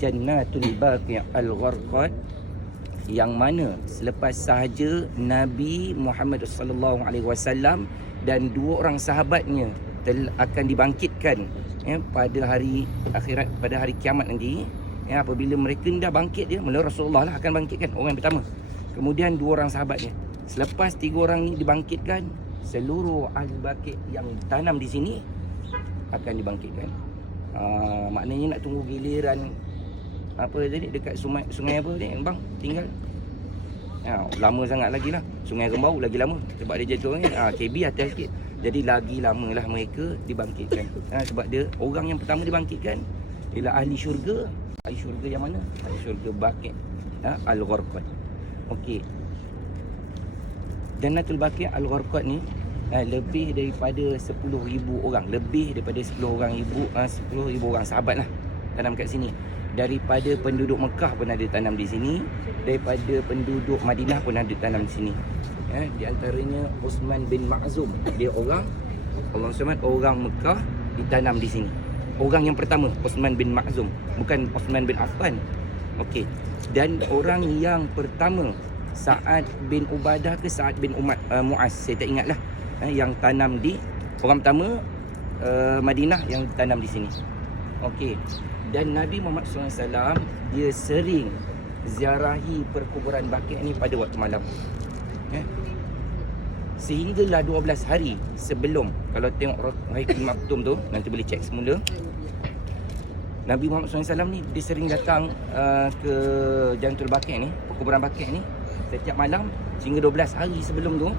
Jannatul Baqi' Al-Gharqad, yang mana selepas sahaja Nabi Muhammad sallallahu alaihi wasallam dan dua orang sahabatnya akan dibangkitkan pada hari akhirat, pada hari kiamat nanti. Apabila mereka dah bangkit, mula Rasulullah lah akan bangkitkan orang yang pertama, kemudian dua orang sahabatnya. Selepas tiga orang ni dibangkitkan, seluruh ahli Baqi' yang tanam di sini akan dibangkitkan. Maknanya nak tunggu giliran apa tadi dekat sungai apa ni bang tinggal, lama sangat lagi lah. Sungai Rembau lagi lama sebab dia jatuh ni, KB atas sikit, jadi lagi lama lah mereka dibangkitkan. Sebab dia orang yang pertama dibangkitkan ialah ahli syurga. Ahli syurga yang mana? Ahli syurga Baqi' Al-Gharqad. Okey, Jannatul Baqi' Al-Gharqad ni lebih daripada 10,000 orang, lebih daripada 10,000 orang sahabat lah tanam kat sini. Daripada penduduk Mekah pun ada tanam di sini, daripada penduduk Madinah pun ada tanam di sini. Di antaranya Uthman bin Makhzum, dia orang Allah SWT, orang Mekah, ditanam di sini. Orang yang pertama Uthman bin Makhzum, bukan Uthman bin Affan. Okey. Dan orang yang pertama Sa'ad bin Ubadah ke Sa'ad bin Mu'az, saya tak ingatlah, yang tanam di, orang pertama Madinah yang tanam di sini. Okey. Dan Nabi Muhammad SAW dia sering ziarahi perkuburan Baqi' ni pada waktu malam. Sehinggalah 12 hari sebelum, kalau tengok Haikal Maktum tu, nanti boleh cek semula, Nabi Muhammad SAW ni dia sering datang ke Jannatul Baqi' ni, perkuburan Baqi' ni setiap malam sehingga 12 hari sebelum tu,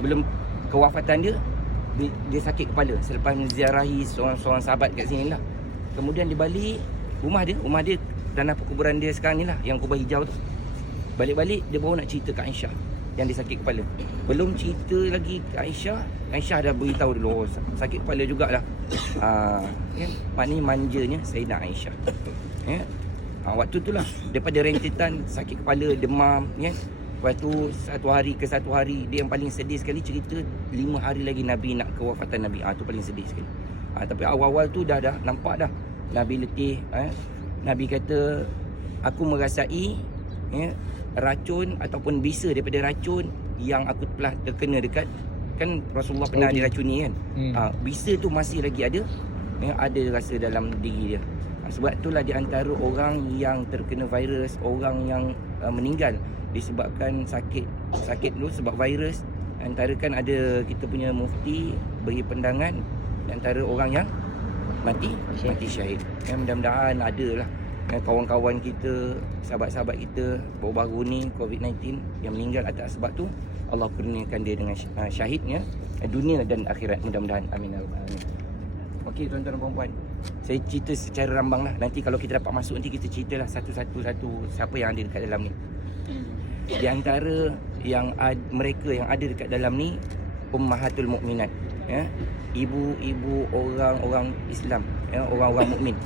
sebelum kewafatan dia sakit kepala selepas menziarahi seorang sahabat kat sini lah. Kemudian dia balik rumah dia tanah perkuburan dia sekarang ni lah, yang kubah hijau tu. Balik-balik dia baru nak cerita kat Aisyah yang dia sakit kepala. Belum cerita lagi ke Aisyah dah beritahu dulu, sakit kepala jugalah. Maknanya manjanya Sayyidina Aisyah. Waktu tu lah, daripada rentetan sakit kepala, demam, lepas tu satu hari dia yang paling sedih sekali cerita 5 hari lagi Nabi nak kewafatan Nabi. Tu paling sedih sekali. Tapi awal-awal tu dah nampak dah Nabi letih. Nabi kata, aku merasai racun ataupun bisa daripada racun yang aku telah terkena dekat, kan Rasulullah pernah diracuni kan. Bisa tu masih lagi ada rasa dalam diri dia. Sebab itulah di antara orang yang terkena virus, orang yang meninggal disebabkan sakit tu sebab virus, antara kan ada kita punya mufti beri pandangan di antara orang yang mati syahid. Mudah-mudahan ada lah kawan-kawan kita, sahabat-sahabat kita baru-baru ni COVID-19 yang meninggal atas sebab tu, Allah kurniakan dia dengan syahidnya dunia dan akhirat, mudah-mudahan. Amin. Okey tuan-tuan dan puan-puan, saya cerita secara rambang lah. Nanti kalau kita dapat masuk, nanti kita ceritalah satu-satu siapa yang ada dekat dalam ni. Di antara yang mereka yang ada dekat dalam ni, Ummahatul Mukminat, ibu-ibu orang-orang Islam, orang-orang mukmin.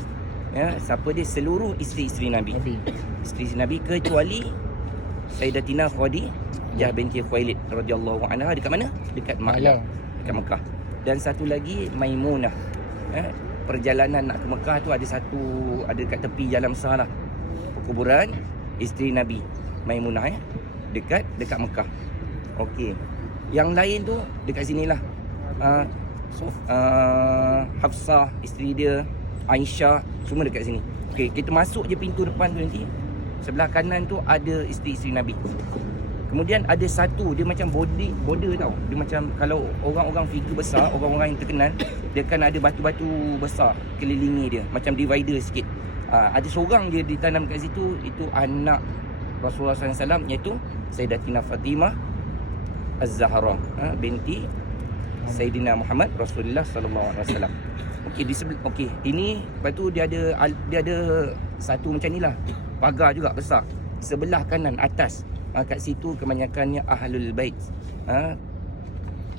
Siapa dia? Seluruh isteri-isteri Nabi. Isteri Nabi kecuali Sayyidatina Khadijah binti Khuwailid radhiyallahu anha. Dekat mana? Dekat Makkah, dekat Mekah. Dan satu lagi Maimunah. Perjalanan nak ke Mekah tu ada dekat tepi jalan besar lah, perkuburan isteri Nabi Maimunah, dekat Mekah. Okey. Yang lain tu dekat sinilah. Hafsah isteri dia, Aisyah, semua dekat sini. Okey, kita masuk je pintu depan tu, nanti sebelah kanan tu ada isteri-isteri Nabi. Kemudian ada satu, dia macam border tau. Dia macam kalau orang-orang figure besar, orang-orang yang terkenal, dia kan ada batu-batu besar kelilingi dia, macam divider sikit. Ada seorang dia ditanam kat situ, itu anak Rasulullah SAW, iaitu Sayyidatina Fatimah Az-Zahra binti Sayyidina Muhammad Rasulullah SAW. Okey, di sebelah, okey, ini lepas tu dia ada satu macam ni lah, pagar juga besar sebelah kanan atas. Kat situ kebanyakannya Ahlul Bait,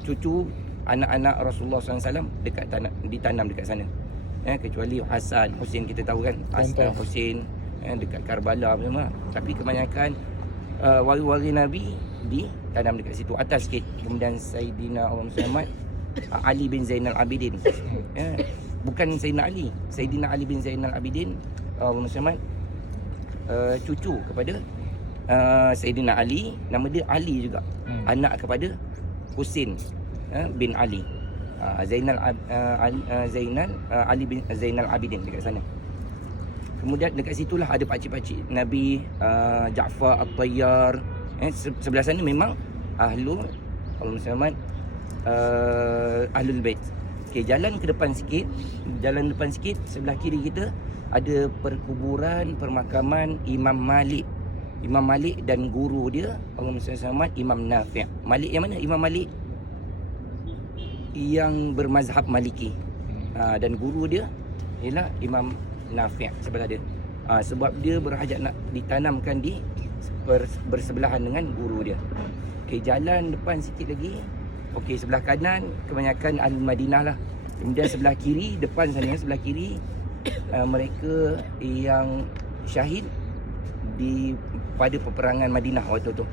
cucu anak-anak Rasulullah SAW ditanam dekat sana. Kecuali Hasan, Husin, kita tahu kan, Hasan, Husin dekat Karbala semua. Tapi kebanyakan wari-wari Nabi ditanam dekat situ atas sikit. Kemudian Sayyidina Muhammad Ali bin Zainal Abidin, bukan Sayyidina Ali bin Zainal Abidin Muhammad cucu kepada Sayyidina Ali. Nama dia Ali juga. Anak kepada Husin bin Ali. Ali bin Zainal Abidin dekat sana. Kemudian dekat situlah ada pakcik-pakcik Nabi, Ja'far At-Tayyar. Sebelah sana memang Ahlul Bait. Okey, jalan depan sikit sebelah kiri kita ada perkuburan permakaman Imam Malik. Imam Malik dan guru dia Allahumma salli ala Muhammad, Imam Nafi'. Malik yang mana? Imam Malik yang bermazhab Maliki. Dan guru dia ialah Imam Nafi' sebelah dia. Sebab dia berhajat nak ditanamkan di bersebelahan dengan guru dia. Okey, jalan depan sikit lagi. Okey, sebelah kanan kebanyakan Ahli Madinah lah. Kemudian sebelah kiri, depan sana sebelah kiri mereka yang syahid pada peperangan Madinah waktu tu.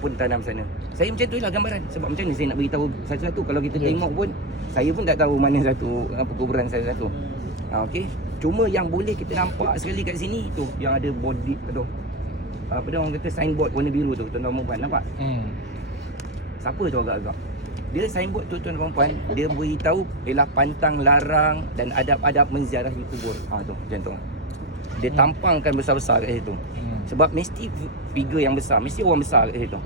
Pun tanam sana. Saya macam tu lah gambaran. Sebab macam ni saya nak beritahu satu-satu. Kalau kita tengok pun, saya pun tak tahu mana satu perkuburan saya satu. Okey. Cuma yang boleh kita nampak sekali kat sini tu yang ada body tu. Apa dia orang kata signboard warna biru tu, tuan-tuan dan puan nampak? Siapa tu agak-agak? Dia signboard tu tuan-tuan dan puan, dia beritahu ialah pantang larang dan adab-adab menziarahi kubur. Tu macam tu. Dia tampangkan besar-besar kat situ. Sebab mesti figure yang besar, mesti orang besar kat situ.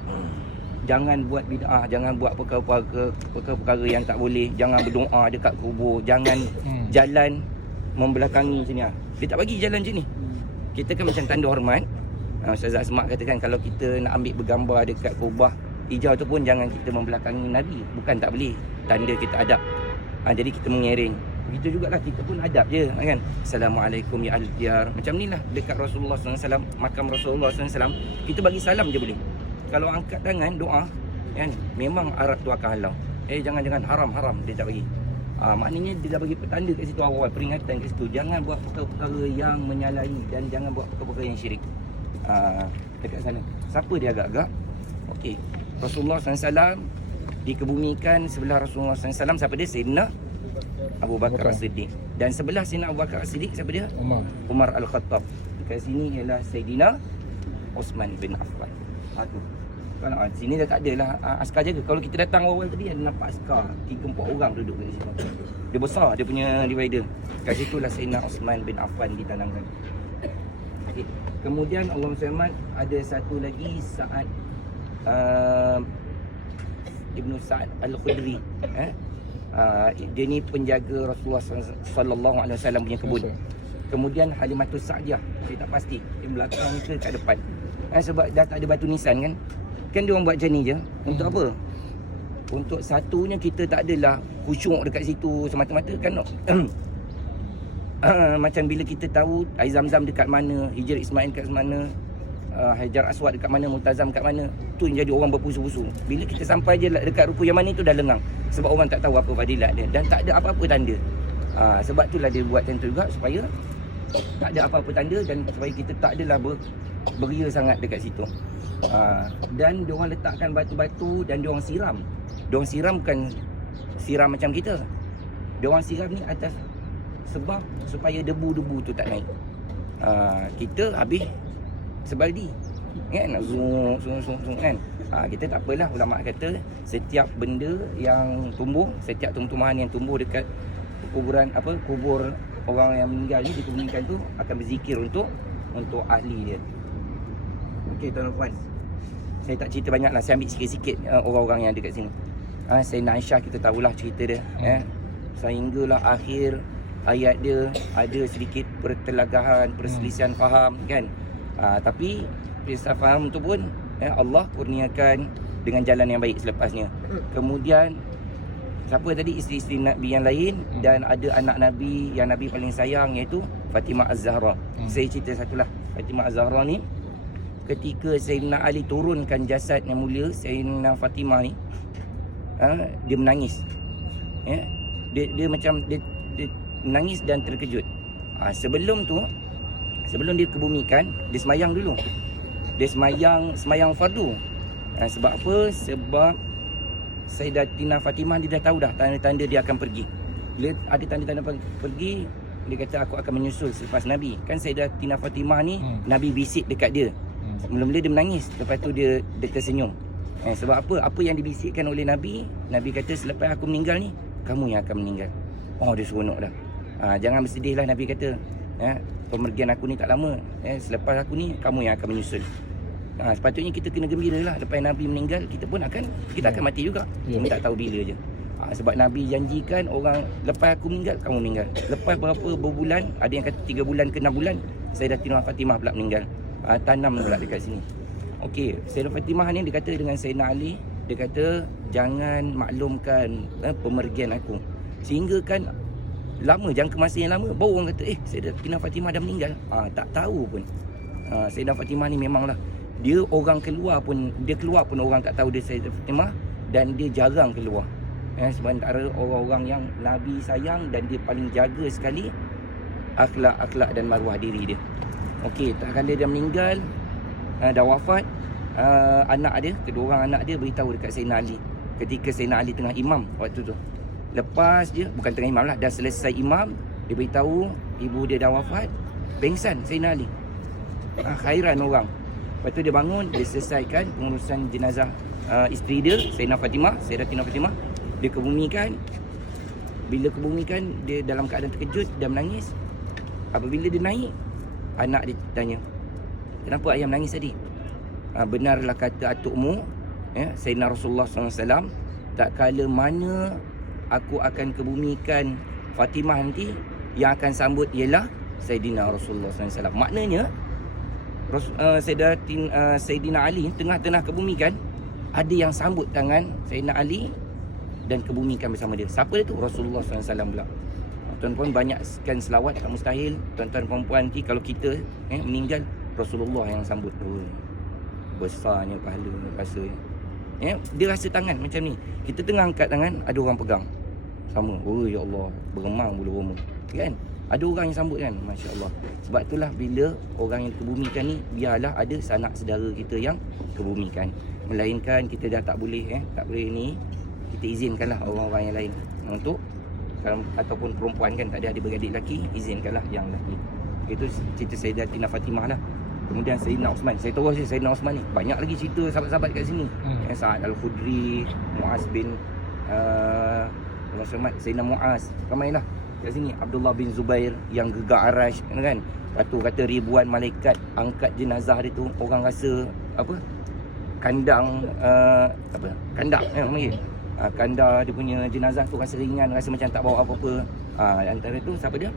Jangan buat bid'ah, jangan buat perkara-perkara yang tak boleh, jangan berdoa dekat kubur, jangan jalan membelakangi macam ni. Dia tak bagi jalan macam ni. Kita kan macam tanda hormat. Ustazah Asma katakan kalau kita nak ambil bergambar dekat kubah hijau tu pun jangan kita membelakangi Nabi. Bukan tak boleh, tanda kita adab. Jadi kita mengiring. Begitu jugalah kita pun adab je kan. Assalamualaikum ya ahli diyar. Macam ni lah dekat Rasulullah SAW, makam Rasulullah SAW, kita bagi salam je boleh. Kalau angkat tangan doa kan, memang Arab tu akan halau. Jangan haram dia tak bagi. Maknanya dia dah bagi petanda kat situ awal, peringatan kat situ. Jangan buat perkara-perkara yang menyalahi dan jangan buat perkara-perkara yang syirik. Dekat sana. Siapa dia agak-agak? Okey. Rasulullah SAW dikebumikan sebelah Rasulullah SAW. Siapa dia? Sayyidina Abu Bakar As-Siddiq. Dan sebelah Sayyidina Abu Bakar As-Siddiq siapa dia? Umar Al-Khattab. Dekat sini ialah Sayyidina Osman bin Affan. Tu. Kalau sini dah tak ada lah askar jaga. Kalau kita datang awal tadi ada nampak askar 3-4 orang duduk kat situ. Dia besar dia punya divider. Kat situlah Sayyidina Osman bin Affan ditanamkan. Okay. Kemudian Allahumma salli ada satu lagi Sa'ad Ibnu Sa'ad Al-Khudri. Dia ni penjaga Rasulullah sallallahu alaihi wasallam punya kebun. Kemudian Halimatus Sa'diyah, saya tak pasti di belakang ke kat depan. Sebab dah tak ada batu nisan kan. Kan dia orang buat macam ni je. Untuk apa? Untuk satunya kita tak adalah khusyuk dekat situ semata-mata kan. Macam bila kita tahu air Zam-Zam dekat mana, Hijr Ismail dekat mana, Hajar Aswad dekat mana, Multazam dekat mana, tu yang jadi orang berpusu-pusu. Bila kita sampai je dekat ruku Yaman itu dah lengang. Sebab orang tak tahu apa fadilat dia dan tak ada apa-apa tanda. Sebab itulah dia buat macam tu juga supaya tak ada apa-apa tanda dan supaya kita tak adalah beria sangat dekat situ. Dan diorang letakkan batu-batu dan diorang siram. Diorang siram bukan siram macam kita. Diorang siram ni atas sebab supaya debu-debu tu tak naik. Kita habis sebaldi kan, zoom kan. Kita tak apalah, ulama kata setiap benda yang tumbuh, setiap tumbuh-tumbuhan yang tumbuh dekat kuburan kubur orang yang meninggal ni dikebumikan tu akan berzikir untuk ahli dia. Okey tuan-tuan, saya tak cerita banyak lah, saya ambil sikit-sikit orang-orang yang ada kat sini. Sayyidina Aisyah kita tahulah cerita dia. Sehinggalah akhir ayat dia ada sedikit pertelagahan, perselisihan faham kan. Tapi perselisihan faham tu pun Allah kurniakan dengan jalan yang baik selepasnya. Kemudian siapa tadi, isteri-isteri Nabi yang lain dan ada anak Nabi yang Nabi paling sayang iaitu Fatimah Az-Zahra. Saya cerita satulah. Fatimah Az-Zahra ni ketika Sayyidina Ali turunkan jasad yang mulia Sayyidina Fatimah ni, dia menangis. Dia macam dia menangis dan terkejut. Sebelum dia kebumikan, dia semayang dulu. Dia semayang fardu. Sebab apa? Sebab Sayyidatina Fatimah dia dah tahu dah tanda-tanda dia akan pergi. Bila ada tanda-tanda pergi, Dia kata aku akan menyusul selepas Nabi. Kan Sayyidatina Fatimah ni Nabi bisik dekat dia. Mula-mula dia menangis, lepas tu dia tersenyum. Sebab apa? Apa yang dibisikkan oleh Nabi, Nabi kata selepas aku meninggal ni, kamu yang akan meninggal. Oh, dia seronok dah. Jangan bersedih lah, Nabi kata. Pemergian aku ni tak lama. Selepas aku ni, kamu yang akan menyusul. Sepatutnya kita kena gembira lah. Lepas Nabi meninggal, kita akan mati juga. Kita tak tahu bila je. Sebab Nabi janjikan orang lepas aku meninggal, kamu meninggal. Lepas berapa berbulan, ada yang kata 3 bulan ke 6 bulan, Sayyidatina Fatimah pula meninggal. Tanam pula dekat sini. Okey, Sayyidatina Fatimah ni dia kata dengan Sayyidina Ali, dia kata jangan maklumkan pemergian aku. Sehingga kan lama, jangka masa yang lama, baru orang kata Sayyidatina Fatimah dah meninggal. Tak tahu pun. Sayyidatina Fatimah ni memanglah dia orang keluar pun orang tak tahu dia Sayyidatina Fatimah, dan dia jarang keluar. Sementara orang-orang yang Nabi sayang dan dia paling jaga sekali akhlak dan maruah diri dia. Okey, tak kala dia meninggal, dah wafat, kedua orang anak dia beritahu dekat Sayyidina Ali. Ketika Sayyidina Ali tengah imam waktu tu. Lepas je, bukan tengah imam lah, dah selesai imam, dia beritahu ibu dia dah wafat, pengsan Sayyidina Ali. Khairan orang. Lepas tu dia bangun, dia selesaikan pengurusan jenazah isteri dia, Sayyidatina Fatimah. Dia kebumikan. Bila kebumikan, dia dalam keadaan terkejut dan menangis. Apabila dia naik, anak dia tanya, kenapa ayah menangis tadi? Benarlah kata atukmu, Sayyidina Rasulullah SAW, tak kala mana aku akan kebumikan Fatimah nanti, yang akan sambut ialah Sayyidina Rasulullah SAW. Maknanya Sayyidina Ali tengah-tengah kebumikan, ada yang sambut tangan Sayyidina Ali dan kebumikan bersama dia. Siapa dia tu? Rasulullah SAW pula. Tuan-tuan banyakkan selawat, tak mustahil. Tuan-tuan perempuan nanti kalau kita meninggal, Rasulullah yang sambut. Besarnya pahala rasanya. Dia rasa tangan macam ni. Kita tengah angkat tangan, ada orang pegang. Sama. Oh ya Allah, beremang bulu roma. Kan? Ada orang yang sambut kan? Masya Allah. Sebab itulah bila orang yang kebumikan ni, biarlah ada sanak saudara kita yang kebumikan. Melainkan kita dah tak boleh ni, kita izinkanlah orang-orang yang lain untuk, ataupun perempuan kan, tak ada adik-beradik lelaki, izinkanlah yang lelaki. Itu cerita Sayyidatina Fatimah lah. Kemudian Sayyidina Osman, saya tahu Sayyidina Osman ni banyak lagi cerita sahabat-sahabat kat sini. Sa'ad Al-Khudri, Muaz bin Sayyidina Muaz, ramailah kat sini. Abdullah bin Zubair yang gegar Arash kan. Lepas tu kata ribuan malaikat angkat jenazah dia tu, orang rasa kandang kandar dia punya jenazah tu rasa ringan, rasa macam tak bawa apa-apa. Antara tu siapa dia?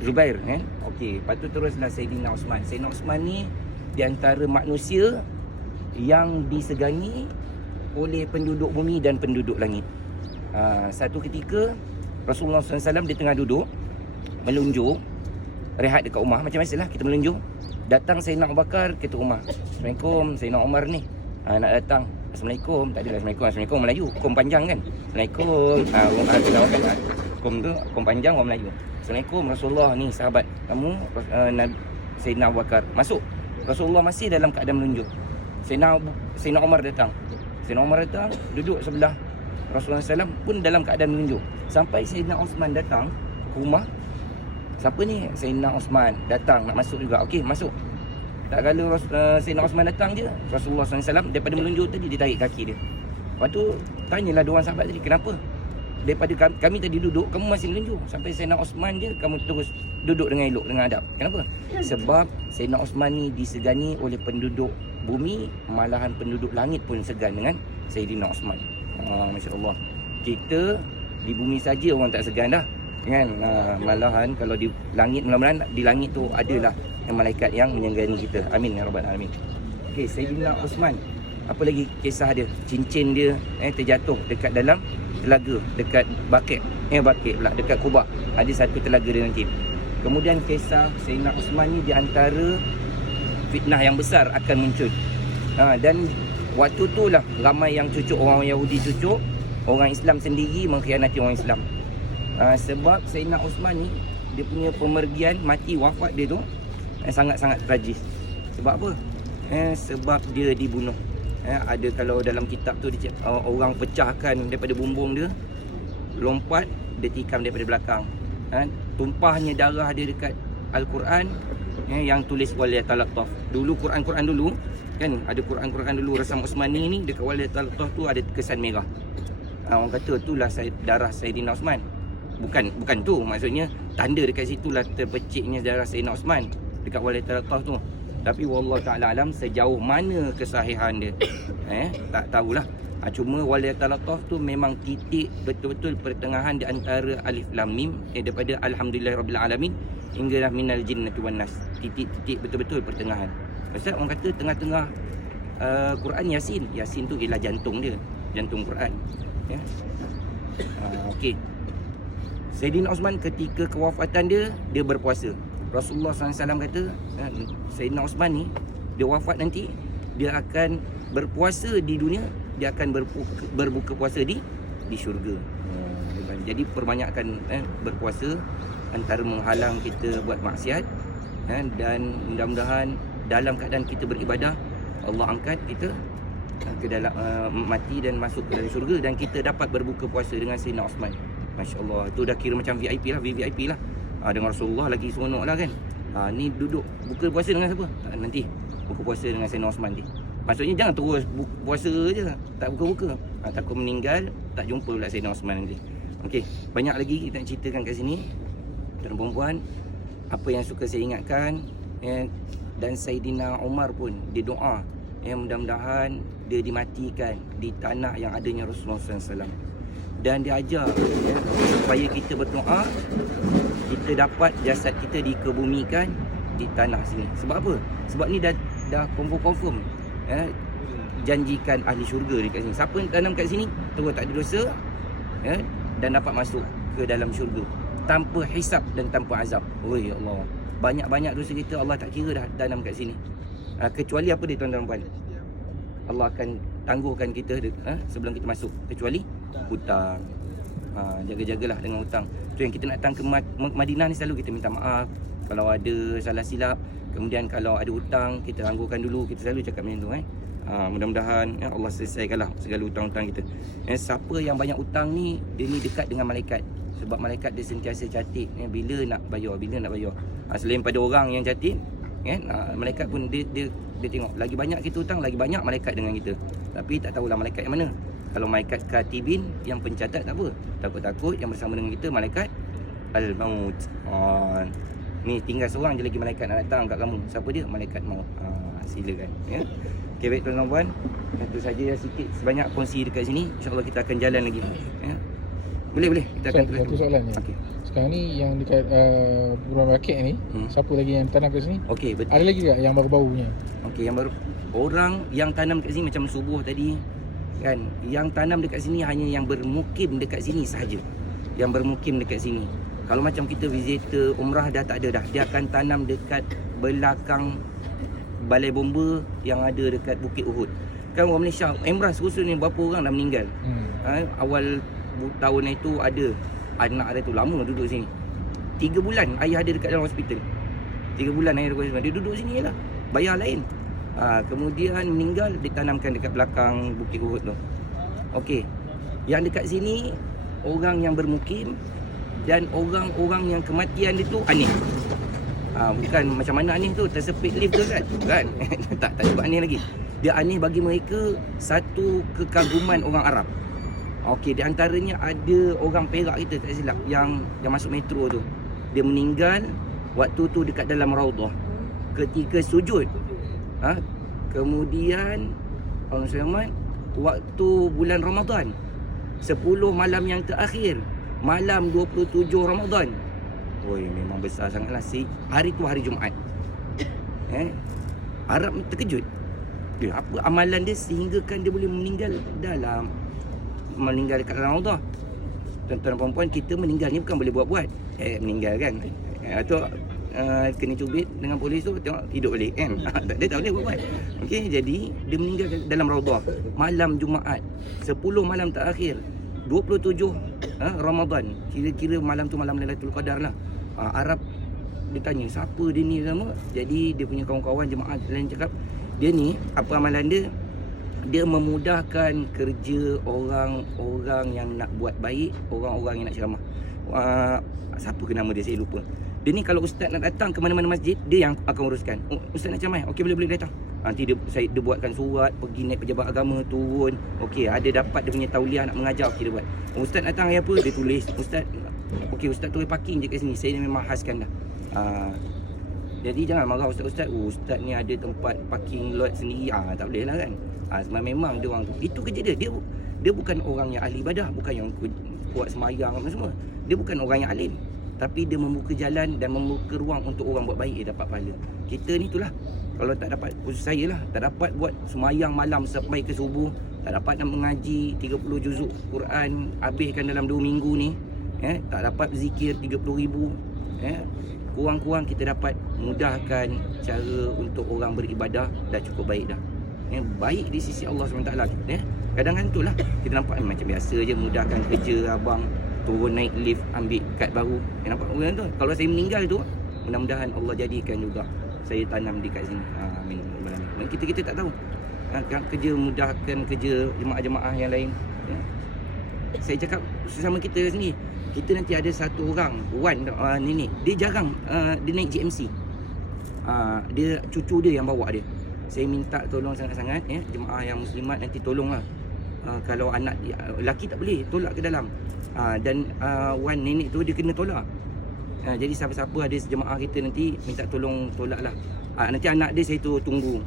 Zubair. Okey, lepas tu teruslah Sayyidina Osman. Sayyidina Osman ni di antara manusia yang disegani oleh penduduk bumi dan penduduk langit. Satu ketika Rasulullah SAW dia tengah duduk melunjuk, rehat dekat rumah, macam biasalah kita melunjuk. Datang Sayyidina Abu Bakar ke rumah. Assalamualaikum, Sayyidina Umar ni nak datang. Assalamualaikum. Tak adalah Assalamualaikum Melayu, hukum panjang kan. Assalamualaikum. Hukum tu hukum panjang orang Melayu. Assalamualaikum Rasulullah, ni sahabat kamu Sayyidina Abu Bakar. Masuk. Rasulullah masih dalam keadaan melunjuk. Sayyidina Umar datang. Sayyidina Umar datang, duduk sebelah Rasulullah SAW pun dalam keadaan menunjuk. Sampai Sayyidina Osman datang ke rumah. Siapa ni? Sayyidina Osman datang nak masuk juga. Okey, masuk. Tak kala Sayyidina Osman datang je, Rasulullah SAW daripada melunjuk tadi, dia tarik kaki dia. Lepas tu tanyalah dua orang sahabat tadi, kenapa? Daripada kami tadi duduk, kamu masih melunjuk. Sampai Sayyidina Osman je, kamu terus duduk dengan elok, dengan adab. Kenapa? Sebab Sayyidina Osman ni disegani oleh penduduk bumi, malahan penduduk langit pun segan dengan Sayyidina Osman. Masya Allah. Kita di bumi saja orang tak segan dah kan. Malahan kalau di langit, mudah-mudahan di langit tu adalah yang malaikat yang menyegani kita. Amin ya rabbal alamin. Okey, Sayyidina Osman, apa lagi kisah dia? Cincin dia terjatuh dekat dalam telaga, dekat baket pula, dekat Quba. Ada satu telaga dia nanti. Kemudian kisah Sayyidina Osman ni di antara fitnah yang besar akan muncul. Dan waktu tu lah ramai yang cucuk, orang Yahudi cucuk, orang Islam sendiri mengkhianati orang Islam. Sebab Sayyidina Osman ni, dia punya pemergian, mati, wafat dia tu sangat-sangat tragis. Sebab apa? Sebab dia dibunuh. Ada kalau dalam kitab tu orang pecahkan daripada bumbung dia, lompat dia tikam daripada belakang. Tumpahnya darah dia dekat Al-Quran yang tulis waliyatal taf. Dulu Quran dulu kan, ada Quran dulu Rasam Osmani ni dekat waliyatal taf tu ada kesan merah. Orang kata itulah darah Saidina Osman. Bukan tu, maksudnya tanda dekat situlah terpeciknya darah Saidina Osman dekat waliyatal taf tu. Tapi wallahu taala alam sejauh mana kesahihan dia tak tahulah. Cuma waliyatal taf tu memang titik betul-betul pertengahan di antara alif lam mim daripada alhamdulillahirabbil alamin hinggalah minal jinnati wan nas. Titik-titik betul-betul pertengahan. Pasal orang kata tengah-tengah Quran Yasin tu ialah jantung dia, jantung Quran. Okey. Saidina Osman ketika kewafatan dia berpuasa. Rasulullah SAW kata Saidina Osman ni dia wafat nanti dia akan berpuasa di dunia, dia akan berbuka puasa di syurga. Jadi perbanyakkan berpuasa antara menghalang kita buat maksiat dan mudah-mudahan dalam keadaan kita beribadah Allah angkat kita ke dalam mati dan masuk ke dalam syurga dan kita dapat berbuka puasa dengan Saidina Osman. Masya-Allah, tu dah kira macam VIP lah. Dengan Rasulullah lagi seronok lah kan. Ni duduk buka puasa dengan siapa? Nanti buka puasa dengan Saidina Osman nanti. Maksudnya jangan terus puasa je, tak buka-buka. Takut meninggal, tak jumpa pula Saidina Osman nanti. Okey, banyak lagi kita nak ceritakan kat sini. Tuan perempuan, apa yang suka saya ingatkan dan Saidina Umar pun dia doa mudah-mudahan dia dimatikan di tanah yang adanya Rasulullah SAW. Dan dia ajar supaya kita berdoa kita dapat jasad kita dikebumikan di tanah sini. Sebab apa? Sebab ni dah confirm janjikan ahli syurga dekat sini. Siapa yang tanam kat sini terus tak ada dosa dan dapat masuk ke dalam syurga tanpa hisap dan tanpa azab. Oi Allah, banyak-banyak dosa kita Allah tak kira dah tanam kat sini. Kecuali apa dia tuan-tuan dan puan? Allah akan tangguhkan kita sebelum kita masuk, kecuali hutang. Jaga-jagalah dengan hutang. Tu yang kita nak datang ke Madinah ni selalu kita minta maaf kalau ada salah silap. Kemudian kalau ada hutang kita tangguhkan dulu. Kita selalu cakap macam tu mudah-mudahan Allah selesaikanlah segala hutang-hutang kita. Siapa yang banyak hutang ni, dia ni dekat dengan malaikat. Sebab malaikat dia sentiasa catat bila nak bayar. Selain pada orang yang catat malaikat pun dia tengok lagi banyak kita hutang, lagi banyak malaikat dengan kita. Tapi tak tahulah malaikat yang mana. Kalau malaikat katibin yang pencatat tak apa. Takut-takut yang bersama dengan kita malaikat al-maut. Ni tinggal seorang je lagi malaikat nak datang kat kamu. Siapa dia? Malaikat maut. Silakan Okey, baik tuan-tuan puan, itu saja sikit sebanyak kongsi dekat sini. InsyaAllah kita akan jalan lagi Boleh kita akan terus. Satu soalan ni. Okey. Sekarang ni yang dekat Burung Rakit ni, siapa lagi yang tanam kat sini? Okey, betul. Ada lagi tak yang baru-baru punya? Okey, yang baru. Orang yang tanam kat sini macam subuh tadi kan, yang tanam dekat sini hanya yang bermukim dekat sini sahaja. Yang bermukim dekat sini. Kalau macam kita visitor umrah dah tak ada dah. Dia akan tanam dekat belakang balai bomba yang ada dekat Bukit Uhud. Kan orang Malaysia, Emras khususnya berapa orang dah meninggal. Awal tahun itu ada anak dia tu lama duduk sini. 3 bulan ayah dia dekat dalam hospital. 3 bulan ayah dekat hospital. Dia duduk sini je lah. Bayar lain. Kemudian meninggal ditanamkan dekat belakang Bukit Uhud tu. Okey. Yang dekat sini orang yang bermukim dan orang-orang yang kematian dia tu aneh. Bukan macam mana aneh tu, tersepit lift tu kan. tak cukup aneh lagi. Dia aneh bagi mereka satu kekaguman orang Arab. Okey, di antaranya ada orang Perak kita tak silap yang masuk metro tu. Dia meninggal waktu tu dekat dalam raudhah ketika sujud. Kemudian orang selamat waktu bulan Ramadan 10 malam yang terakhir, malam 27 Ramadan. Oi, memang besar sangatlah hari tu hari Jumaat. Arab terkejut. Dia apa amalan dia sehinggakan dia boleh meninggal dekat dalam raudhah. Tuan-tuan perempuan, kita meninggal ni bukan boleh buat-buat. Meninggal kan. Tu kena cubit dengan polis tu tengok hidup balik kan. Dia tak boleh buat-buat. Okey, jadi dia meninggal dalam raudhah malam Jumaat 10 malam terakhir 27 Ramadan. Kira-kira malam tu malam Lailatul Qadar lah. Arab dia tanya siapa dia ni sama. Jadi dia punya kawan-kawan jemaah lain cakap dia ni apa amalan dia, dia memudahkan kerja orang-orang yang nak buat baik, orang-orang yang nak ceramah. siapa ke nama dia, saya lupa. Dia ni kalau ustaz nak datang ke mana-mana masjid, dia yang akan uruskan. Oh, ustaz nak camai, okey boleh datang. Nanti dia buatkan surat, pergi naik pejabat agama, turun. Okey, ada dapat dia punya tauliah nak mengajar, okey dia buat. Ustaz datang hari apa, dia tulis. Ustaz, okey ustaz turun parking je kat sini, saya memang haskan dah. Jadi jangan marah ustaz-ustaz. Ustaz ni ada tempat parking lot sendiri. Tak boleh lah kan. Memang dia orang tu. Itu kerja dia. Dia bukan orang yang ahli ibadah, bukan yang kuat semayang apa semua. Dia bukan orang yang alim. Tapi dia membuka jalan dan membuka ruang untuk orang buat baik, dia dapat pahala. Kita ni itulah. Kalau tak dapat, khusus saya lah, tak dapat buat semayang malam sampai ke subuh, tak dapat nak mengaji 30 juzuk Quran, habiskan dalam 2 minggu ni, tak dapat zikir 30,000, kurang-kurang kita dapat mudahkan cara untuk orang beribadah, dah cukup baik dah. Baik di sisi Allah SWT. Kadang-kadang tu lah kita nampak macam biasa je, mudahkan kerja abang, turun naik lift, ambil kad baru. Nampak orang tu. Kalau saya meninggal tu, mudah-mudahan Allah jadikan juga saya tanam di kat sini. Amin. Kita tak tahu. Kerja mudahkan kerja jemaah-jemaah yang lain. Saya cakap sesama kita sendiri. Kita nanti ada satu orang, Wan nenek, dia jarang dia naik GMC. Dia cucu dia yang bawa dia. Saya minta tolong sangat-sangat jemaah yang muslimat nanti tolonglah. Kalau anak lelaki tak boleh tolak ke dalam. Dan Wan nenek tu dia kena tolak. Jadi siapa-siapa ada jemaah kita nanti minta tolong tolak lah. Nanti anak dia saya tu tunggu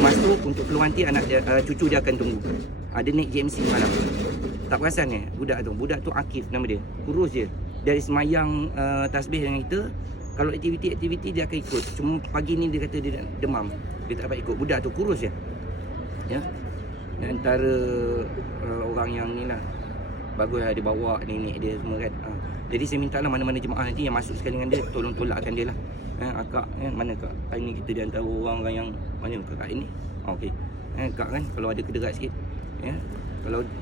masuk untuk keluar, nanti anak dia, cucu dia akan tunggu. Dia naik GMC malam. Tak perasan budak tu Akif nama dia. Kurus je. Dari semayang tasbih dengan kita, kalau aktiviti dia akan ikut. Cuma pagi ni dia kata dia demam, dia tak dapat ikut. Budak tu kurus je. Ya. Antara orang yang ni lah, baguslah dia bawa nenek dia semua kan. Jadi saya minta lah mana-mana jemaah nanti yang masuk sekali dengan dia, tolong tolakkan dia lah. Akak, mana kak? Ini kita di antara orang yang mana kakak ini? Okey. Kak kan kalau ada kederat sikit.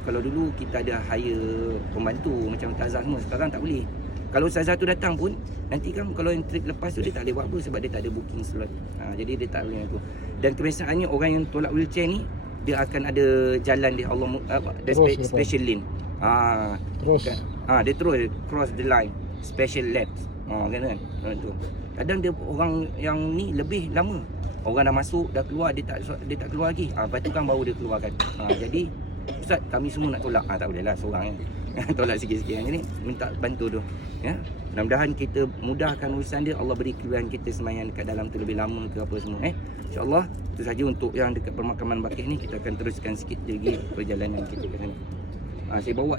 Kalau dulu kita ada hire pembantu macam Ustazah semua, sekarang tak boleh. Kalau Ustazah tu datang pun, nanti kan kalau yang trip lepas tu dia tak boleh buat apa sebab dia tak ada booking slot. Jadi dia tak boleh tu. Dan kebiasaannya orang yang tolak wheelchair ni, dia akan ada jalan dia, Allah ada special lane. Terus. Dia terus cross the line, special laps. Kan tu. Kadang dia orang yang ni lebih lama. Orang dah masuk, dah keluar, dia tak keluar lagi. Lepas tu kan baru dia keluarkan. Jadi ustaz, kami semua nak tolak. Tak boleh lah seorang tolak sikit-sikit. Jadi minta bantu tu. Mudah-mudahan kita mudahkan urusan dia. Allah beri kelebihan kita semayang dekat dalam tu lebih lama ke apa semua. InsyaAllah itu saja untuk yang dekat permakaman Baqi ni. Kita akan teruskan sikit lagi perjalanan kita ke sana. Saya bawa